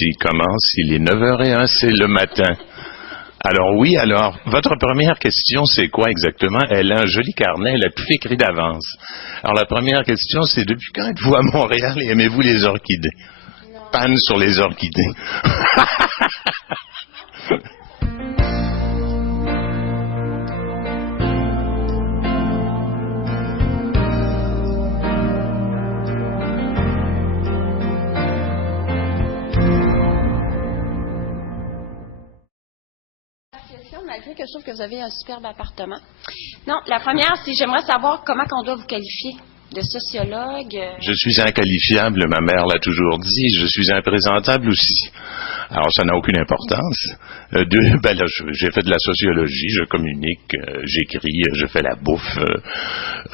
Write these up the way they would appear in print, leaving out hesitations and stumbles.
il commence, il est 9h01, c'est le matin. Alors oui, alors, votre première question, c'est quoi exactement? Elle a un joli carnet, elle a tout écrit d'avance. Alors la première question, c'est depuis quand êtes-vous à Montréal et aimez-vous les orchidées? Panne sur les orchidées. Malgré que je trouve que vous avez un superbe appartement. Non, la première, c'est j'aimerais savoir comment on doit vous qualifier. De sociologue. Je suis inqualifiable, ma mère l'a toujours dit. Je suis imprésentable aussi. Alors, ça n'a aucune importance. Ben là, j'ai fait de la sociologie, je communique, j'écris, je fais la bouffe,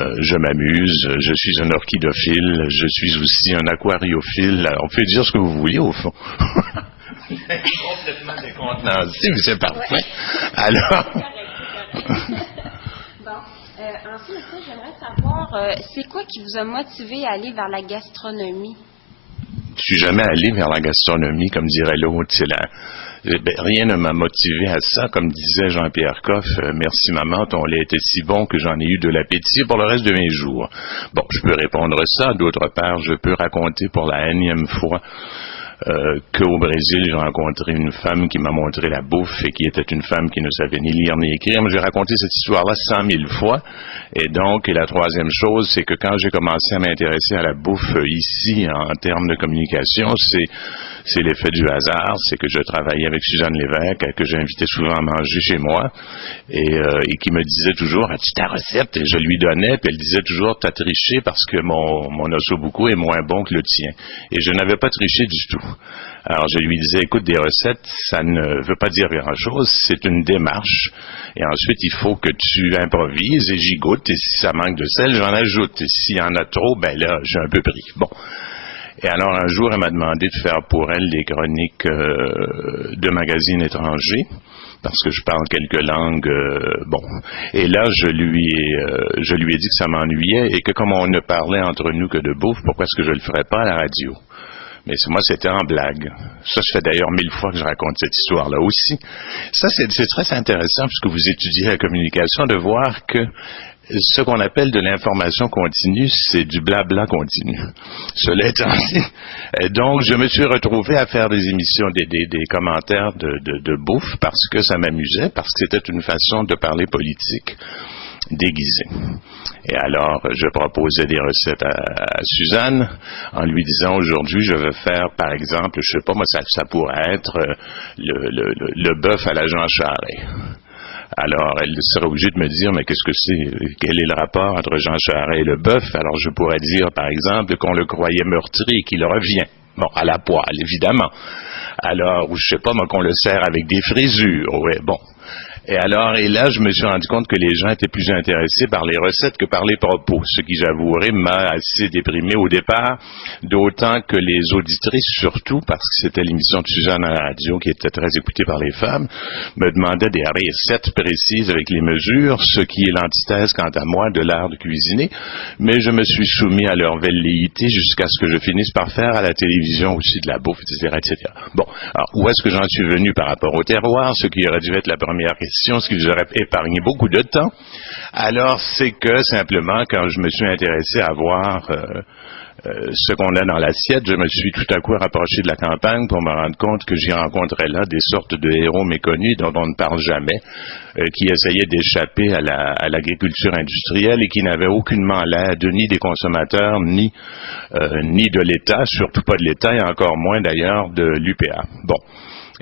je m'amuse, je suis un orchidophile, je suis aussi un aquariophile. Alors, on peut dire ce que vous voulez, au fond. Complètement décontenancé, mais c'est parfait. Ouais. Alors... Ensuite, j'aimerais savoir, c'est quoi qui vous a motivé à aller vers la gastronomie? Je suis jamais allé vers la gastronomie, comme dirait l'autre. Rien ne m'a motivé à ça, comme disait Jean-Pierre Coff. Merci maman, ton lait était si bon que j'en ai eu de l'appétit pour le reste de mes jours. Bon, je peux répondre ça. D'autre part, je peux raconter pour la énième fois qu'au Brésil, j'ai rencontré une femme qui m'a montré la bouffe et qui était une femme qui ne savait ni lire ni écrire. J'ai raconté cette histoire-là 100 000 fois. Et donc, la troisième chose, c'est que quand j'ai commencé à m'intéresser à la bouffe ici, en termes de communication, c'est l'effet du hasard. C'est que je travaillais avec Suzanne Lévesque, que j'invitais souvent à manger chez moi, et qui me disait toujours, as-tu ta recette? Et je lui donnais, puis elle disait toujours, t'as triché parce que mon ossobuco est moins bon que le tien. Et je n'avais pas triché du tout. Alors je lui disais, écoute, des recettes, ça ne veut pas dire grand-chose, c'est une démarche. Et ensuite, il faut que tu improvises et j'y goûte. Et si ça manque de sel, j'en ajoute. Et s'il y en a trop, ben là, j'ai un peu pris. Bon. Et alors, un jour, elle m'a demandé de faire pour elle des chroniques de magazines étrangers, parce que je parle quelques langues, bon. Et là, je lui ai dit que ça m'ennuyait et que comme on ne parlait entre nous que de bouffe, pourquoi est-ce que je le ferais pas à la radio? Mais moi, c'était en blague. Ça fait d'ailleurs 1000 fois que je raconte cette histoire-là aussi. Ça, c'est très intéressant, puisque vous étudiez la communication, de voir que ce qu'on appelle de l'information continue, c'est du blabla continu. Cela étant dit, donc je me suis retrouvé à faire des émissions, des commentaires de bouffe, parce que ça m'amusait, parce que c'était une façon de parler politique déguisée. Et alors, je proposais des recettes à Suzanne en lui disant aujourd'hui, je veux faire, par exemple, je sais pas, moi, ça pourrait être le bœuf à la Jean Charest. Alors, elle serait obligée de me dire, mais qu'est-ce que c'est? Quel est le rapport entre Jean Charest et le bœuf? Alors, je pourrais dire, par exemple, qu'on le croyait meurtri et qu'il revient. Bon, à la poêle, évidemment. Alors, ou je sais pas, moi, qu'on le sert avec des frisures. Ouais, bon. Et là, je me suis rendu compte que les gens étaient plus intéressés par les recettes que par les propos, ce qui, j'avouerai, m'a assez déprimé au départ, d'autant que les auditrices, surtout, parce que c'était l'émission de Suzanne à la radio qui était très écoutée par les femmes, me demandaient des recettes précises avec les mesures, ce qui est l'antithèse, quant à moi, de l'art de cuisiner, mais je me suis soumis à leur velléité jusqu'à ce que je finisse par faire à la télévision aussi de la bouffe, etc., etc. Bon, alors, où est-ce que j'en suis venu par rapport au terroir, ce qui aurait dû être la première question, ce qui vous aurait épargné beaucoup de temps. Alors, c'est que, simplement, quand je me suis intéressé à voir ce qu'on a dans l'assiette, je me suis tout à coup rapproché de la campagne pour me rendre compte que j'y rencontrais là des sortes de héros méconnus dont on ne parle jamais, qui essayaient d'échapper à l'agriculture industrielle et qui n'avaient aucunement l'aide ni des consommateurs, ni de l'État, surtout pas de l'État et encore moins d'ailleurs de l'UPA. Bon.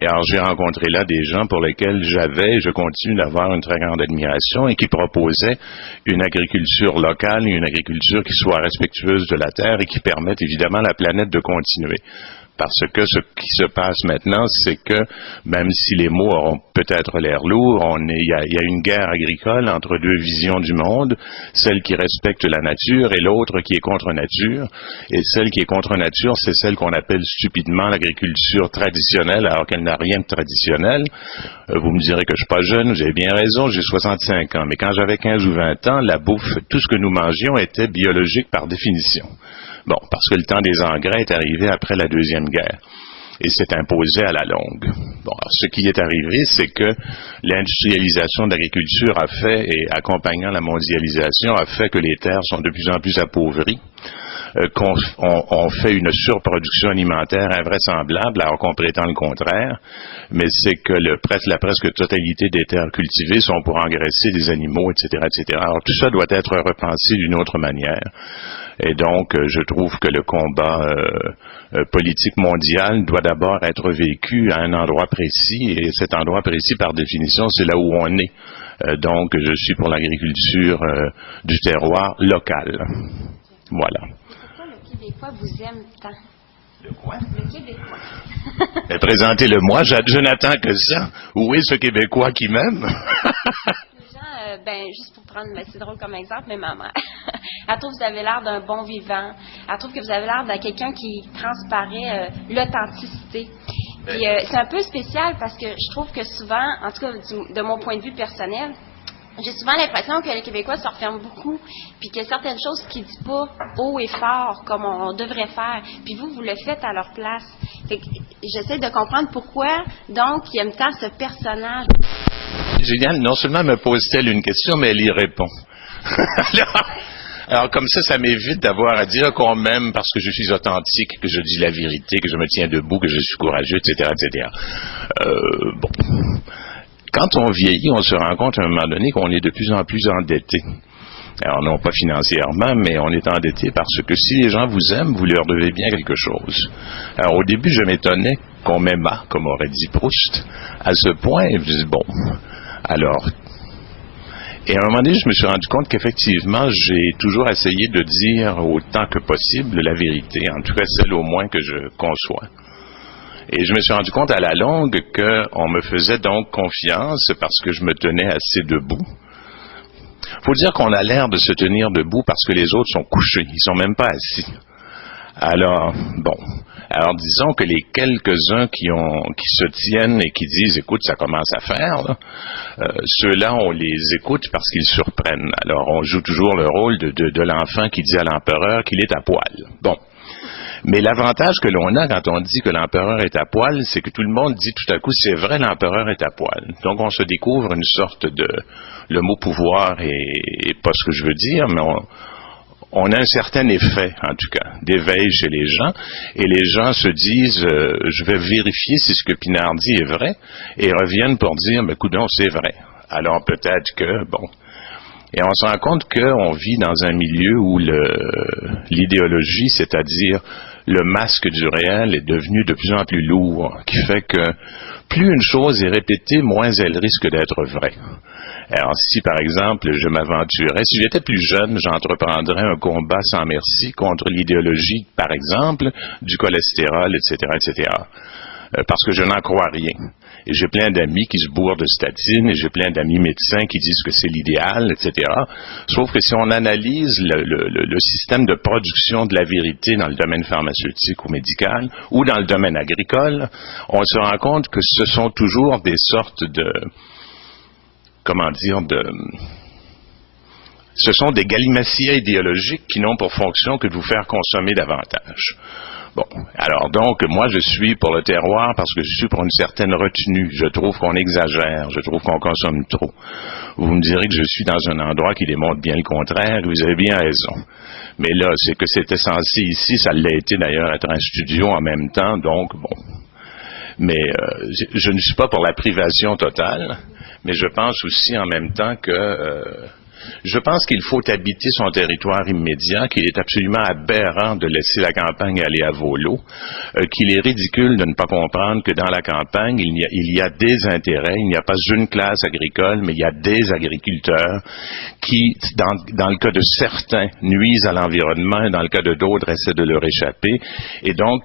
Et alors, j'ai rencontré là des gens pour lesquels j'avais et je continue d'avoir une très grande admiration et qui proposaient une agriculture locale et une agriculture qui soit respectueuse de la terre et qui permette évidemment à la planète de continuer. Parce que ce qui se passe maintenant, c'est que même si les mots auront peut-être l'air lourds, il y a une guerre agricole entre deux visions du monde, celle qui respecte la nature et l'autre qui est contre nature. Et celle qui est contre nature, c'est celle qu'on appelle stupidement l'agriculture traditionnelle, alors qu'elle n'a rien de traditionnel. Vous me direz que je suis pas jeune, vous avez bien raison, j'ai 65 ans. Mais quand j'avais 15 ou 20 ans, la bouffe, tout ce que nous mangions était biologique par définition. Bon, parce que le temps des engrais est arrivé après la Deuxième Guerre. et s'est imposé à la longue. Bon, alors, ce qui est arrivé, c'est que l'industrialisation de l'agriculture a fait, et accompagnant la mondialisation, a fait que les terres sont de plus en plus appauvries, qu'on fait une surproduction alimentaire invraisemblable, alors qu'on prétend le contraire, mais c'est que la presque totalité des terres cultivées sont pour engraisser des animaux, etc., etc. Alors tout ça doit être repensé d'une autre manière. Et donc, je trouve que le combat politique mondial doit d'abord être vécu à un endroit précis, et cet endroit précis, par définition, c'est là où on est. Donc, je suis pour l'agriculture du terroir local. Voilà. Pourquoi le Québécois vous aime tant? Le quoi? Le Québécois. Mais présentez-le-moi, je n'attends que ça. Où est ce Québécois qui m'aime? Juste pour prendre, c'est drôle comme exemple, mais ma mère, elle trouve que vous avez l'air d'un bon vivant. Elle trouve que vous avez l'air de quelqu'un qui transparaît l'authenticité. Puis c'est un peu spécial parce que je trouve que souvent, en tout cas de mon point de vue personnel, j'ai souvent l'impression que les Québécois se referment beaucoup, puis qu'il y a certaines choses qu'ils ne disent pas haut et fort comme on devrait faire. Puis vous le faites à leur place. Fait que j'essaie de comprendre pourquoi, donc, il aime tant ce personnage. Génial, non seulement me pose-t-elle une question, mais elle y répond. Alors comme ça m'évite d'avoir à dire qu'on m'aime parce que je suis authentique, que je dis la vérité, que je me tiens debout, que je suis courageux, etc., etc. Bon. Quand on vieillit, on se rend compte à un moment donné qu'on est de plus en plus endetté. Alors non pas financièrement, mais on est endetté parce que si les gens vous aiment, vous leur devez bien quelque chose. Alors au début, je m'étonnais qu'on m'aimât, comme aurait dit Proust, à ce point, et je me dis, bon, alors... Et à un moment donné, je me suis rendu compte qu'effectivement, j'ai toujours essayé de dire autant que possible la vérité, en tout cas celle au moins que je conçois. Et je me suis rendu compte à la longue qu'on me faisait donc confiance parce que je me tenais assez debout. Faut dire qu'on a l'air de se tenir debout parce que les autres sont couchés, ils sont même pas assis. Alors, bon, alors disons que les quelques-uns qui se tiennent et qui disent, écoute, ça commence à faire, là, ceux-là, on les écoute parce qu'ils surprennent. Alors, on joue toujours le rôle de l'enfant qui dit à l'empereur qu'il est à poil. Bon. Mais l'avantage que l'on a quand on dit que l'empereur est à poil, c'est que tout le monde dit tout à coup, c'est vrai, l'empereur est à poil. Donc on se découvre une sorte de... Le mot pouvoir est pas ce que je veux dire, mais on a un certain effet, en tout cas, d'éveil chez les gens, et les gens se disent, je vais vérifier si ce que Pinard dit est vrai, et reviennent pour dire, mais coudonc, c'est vrai. Alors peut-être que, bon... Et on se rend compte qu'on vit dans un milieu où l'idéologie, c'est-à-dire le masque du réel, est devenu de plus en plus lourd, qui fait que plus une chose est répétée, moins elle risque d'être vraie. Alors si, par exemple, je m'aventurais, si j'étais plus jeune, j'entreprendrais un combat sans merci contre l'idéologie, par exemple, du cholestérol, etc., etc., parce que je n'en crois rien. Et j'ai plein d'amis qui se bourrent de statines, et j'ai plein d'amis médecins qui disent que c'est l'idéal, etc. Sauf que si on analyse le système de production de la vérité dans le domaine pharmaceutique ou médical, ou dans le domaine agricole, on se rend compte que ce sont toujours des sortes de... Comment dire, ce sont des galimaties idéologiques qui n'ont pour fonction que de vous faire consommer davantage. Bon, alors donc, moi je suis pour le terroir parce que je suis pour une certaine retenue. Je trouve qu'on exagère, je trouve qu'on consomme trop. Vous me direz que je suis dans un endroit qui démontre bien le contraire, vous avez bien raison. Mais là, c'est que c'était censé ici, ça l'a été d'ailleurs être un studio en même temps, donc bon. Mais je ne suis pas pour la privation totale, mais je pense aussi en même temps que... Je pense qu'il faut habiter son territoire immédiat, qu'il est absolument aberrant de laisser la campagne aller à volo, qu'il est ridicule de ne pas comprendre que dans la campagne, il y a des intérêts, il n'y a pas une classe agricole, mais il y a des agriculteurs qui, dans le cas de certains, nuisent à l'environnement, et dans le cas de d'autres, essaient de leur échapper. Et donc,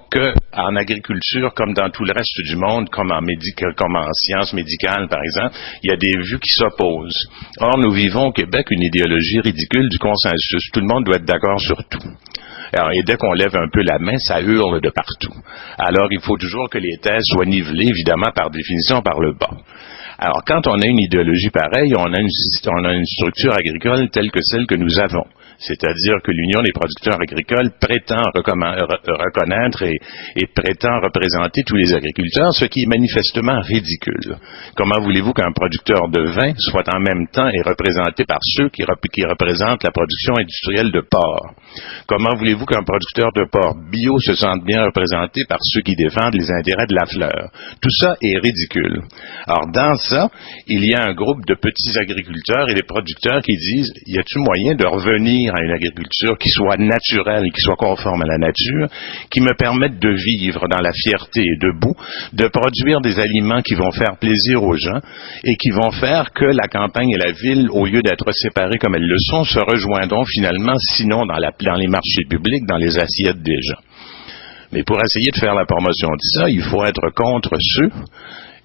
en agriculture, comme dans tout le reste du monde, comme en sciences médicales, par exemple, il y a des vues qui s'opposent. Or, nous vivons au Québec une idéologie ridicule du consensus. Tout le monde doit être d'accord sur tout. Alors, et dès qu'on lève un peu la main, ça hurle de partout. Alors, il faut toujours que les thèses soient nivelées, évidemment, par définition, par le bas. Alors, quand on a une idéologie pareille, on a une structure agricole telle que celle que nous avons. C'est-à-dire que l'Union des producteurs agricoles prétend reconnaître et prétend représenter tous les agriculteurs, ce qui est manifestement ridicule. Comment voulez-vous qu'un producteur de vin soit en même temps et représenté par ceux qui représentent la production industrielle de porc? Comment voulez-vous qu'un producteur de porc bio se sente bien représenté par ceux qui défendent les intérêts de la fleur? Tout ça est ridicule. Alors, dans ça, il y a un groupe de petits agriculteurs et des producteurs qui disent, y a-t-il moyen de revenir à une agriculture qui soit naturelle, qui soit conforme à la nature, qui me permette de vivre dans la fierté et debout, de produire des aliments qui vont faire plaisir aux gens et qui vont faire que la campagne et la ville, au lieu d'être séparées comme elles le sont, se rejoindront finalement, sinon dans les marchés publics, dans les assiettes des gens. Mais pour essayer de faire la promotion de ça, il faut être contre ceux,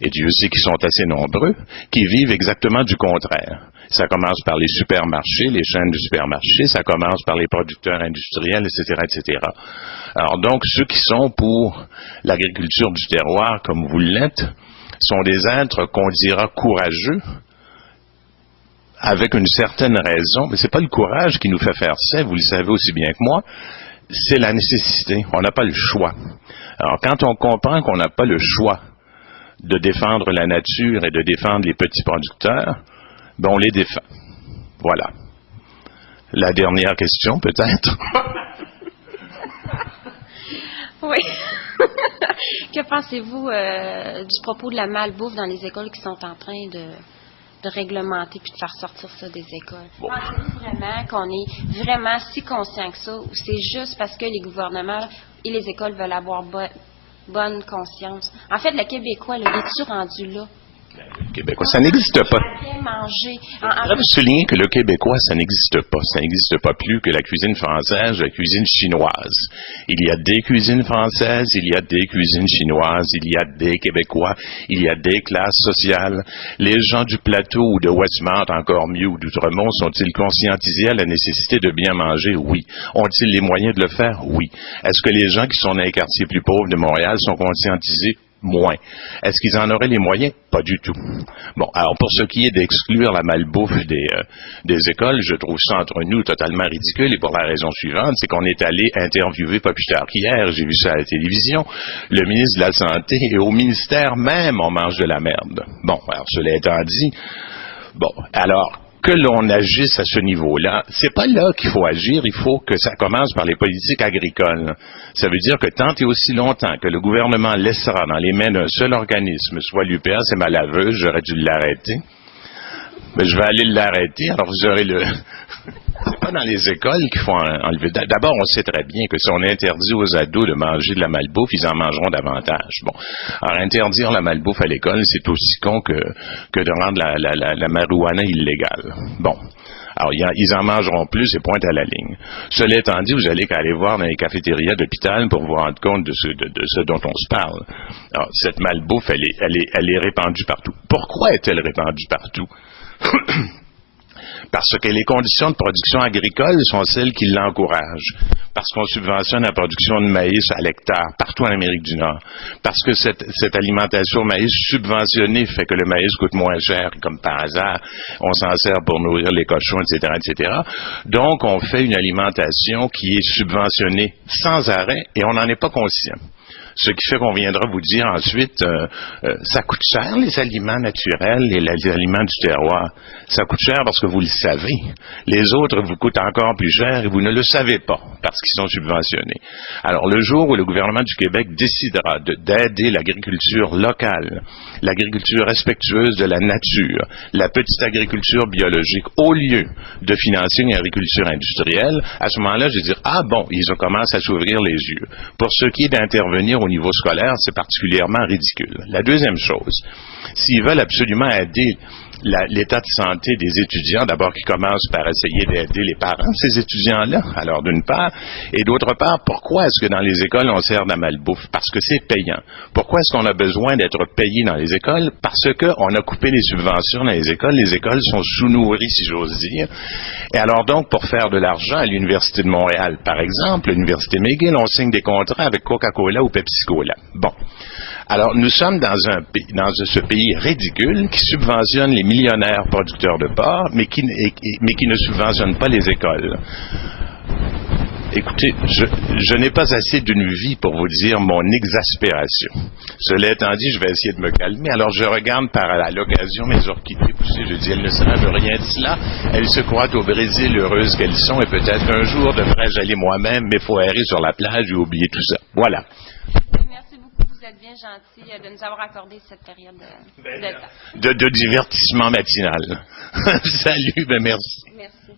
et Dieu sait qu'ils sont assez nombreux, qui vivent exactement du contraire. Ça commence par les supermarchés, les chaînes de supermarchés, ça commence par les producteurs industriels, etc., etc. Alors donc, ceux qui sont pour l'agriculture du terroir, comme vous l'êtes, sont des êtres qu'on dira courageux, avec une certaine raison, mais c'est pas le courage qui nous fait faire ça, vous le savez aussi bien que moi, c'est la nécessité. On n'a pas le choix. Alors, quand on comprend qu'on n'a pas le choix de défendre la nature et de défendre les petits producteurs, ben on les défend. Voilà. La dernière question, peut-être? Oui. Que pensez-vous du propos de la malbouffe dans les écoles qui sont en train de réglementer puis de faire sortir ça des écoles? Bon. Pensez-vous vraiment qu'on est vraiment si conscient que ça, ou c'est juste parce que les gouvernements et les écoles veulent avoir bonne conscience? En fait, le Québécois, là, est-tu rendu là? Le Québécois, ça n'existe pas. Bien manger. Je voudrais vous souligner que le Québécois, ça n'existe pas. Ça n'existe pas plus que la cuisine française, la cuisine chinoise. Il y a des cuisines françaises, il y a des cuisines chinoises, il y a des Québécois, il y a des classes sociales. Les gens du plateau ou de Westmount, encore mieux, ou d'Outremont, sont-ils conscientisés à la nécessité de bien manger? Oui. Ont-ils les moyens de le faire? Oui. Est-ce que les gens qui sont dans les quartiers plus pauvres de Montréal sont conscientisés? Moins. Est-ce qu'ils en auraient les moyens? Pas du tout. Bon, alors pour ce qui est d'exclure la malbouffe des écoles, je trouve ça entre nous totalement ridicule, et pour la raison suivante, c'est qu'on est allé interviewer pas plus tard qu'hier, j'ai vu ça à la télévision, le ministre de la Santé, et au ministère même, on mange de la merde. Bon, alors cela étant dit, bon, alors, que l'on agisse à ce niveau-là, c'est pas là qu'il faut agir, il faut que ça commence par les politiques agricoles. Ça veut dire que tant et aussi longtemps que le gouvernement laissera dans les mains d'un seul organisme, soit l'UPA, c'est ma laveuse, j'aurais dû l'arrêter. Mais je vais aller l'arrêter, alors vous aurez le... C'est pas dans les écoles qu'il faut enlever. D'abord, on sait très bien que si on interdit aux ados de manger de la malbouffe, ils en mangeront davantage. Bon. Alors, interdire la malbouffe à l'école, c'est aussi con que de rendre la marijuana illégale. Bon. Alors, ils en mangeront plus et pointe à la ligne. Cela étant dit, vous allez qu'à aller voir dans les cafétérias d'hôpital pour vous rendre compte de ce dont on se parle. Alors, cette malbouffe, elle est répandue partout. Pourquoi est-elle répandue partout? Parce que les conditions de production agricole sont celles qui l'encouragent. Parce qu'on subventionne la production de maïs à l'hectare partout en Amérique du Nord. Parce que cette alimentation maïs subventionnée fait que le maïs coûte moins cher, comme par hasard, on s'en sert pour nourrir les cochons, etc., etc. Donc, on fait une alimentation qui est subventionnée sans arrêt et on n'en est pas conscient. Ce qui fait qu'on viendra vous dire ensuite, ça coûte cher les aliments naturels et les aliments du terroir. Ça coûte cher parce que vous le savez. Les autres vous coûtent encore plus cher et vous ne le savez pas parce qu'ils sont subventionnés. Alors le jour où le gouvernement du Québec décidera d'aider l'agriculture locale, l'agriculture respectueuse de la nature, la petite agriculture biologique, au lieu de financer une agriculture industrielle, à ce moment-là, je vais dire, ah bon, ils commencent à s'ouvrir les yeux. Pour ce qui est d'intervenir au niveau scolaire, c'est particulièrement ridicule. La deuxième chose, s'ils veulent absolument aider l'état de santé des étudiants, d'abord qu'ils commencent par essayer d'aider les parents de ces étudiants-là, alors d'une part, et d'autre part, pourquoi est-ce que dans les écoles on sert de la malbouffe? Parce que c'est payant. Pourquoi est-ce qu'on a besoin d'être payé dans les écoles? Parce qu'on a coupé les subventions dans les écoles sont sous-nourries, si j'ose dire, et alors donc, pour faire de l'argent à l'Université de Montréal, par exemple, l'Université McGill, on signe des contrats avec Coca-Cola ou Pepsi-Cola. Bon. Alors, nous sommes dans ce pays ridicule qui subventionne les millionnaires producteurs de porc, mais qui ne subventionne pas les écoles. Écoutez, je n'ai pas assez d'une vie pour vous dire mon exaspération. Cela étant dit, je vais essayer de me calmer. Alors, je regarde à l'occasion mes orchidées poussées. Je dis, elles ne savent rien de cela. Elles se croient au Brésil, heureuses qu'elles sont, et peut-être un jour devrais-je aller moi-même m'effoirer sur la plage et oublier tout ça. Voilà. Merci beaucoup. Vous êtes bien gentil de nous avoir accordé cette période de temps. De divertissement matinal. Salut, merci. Merci.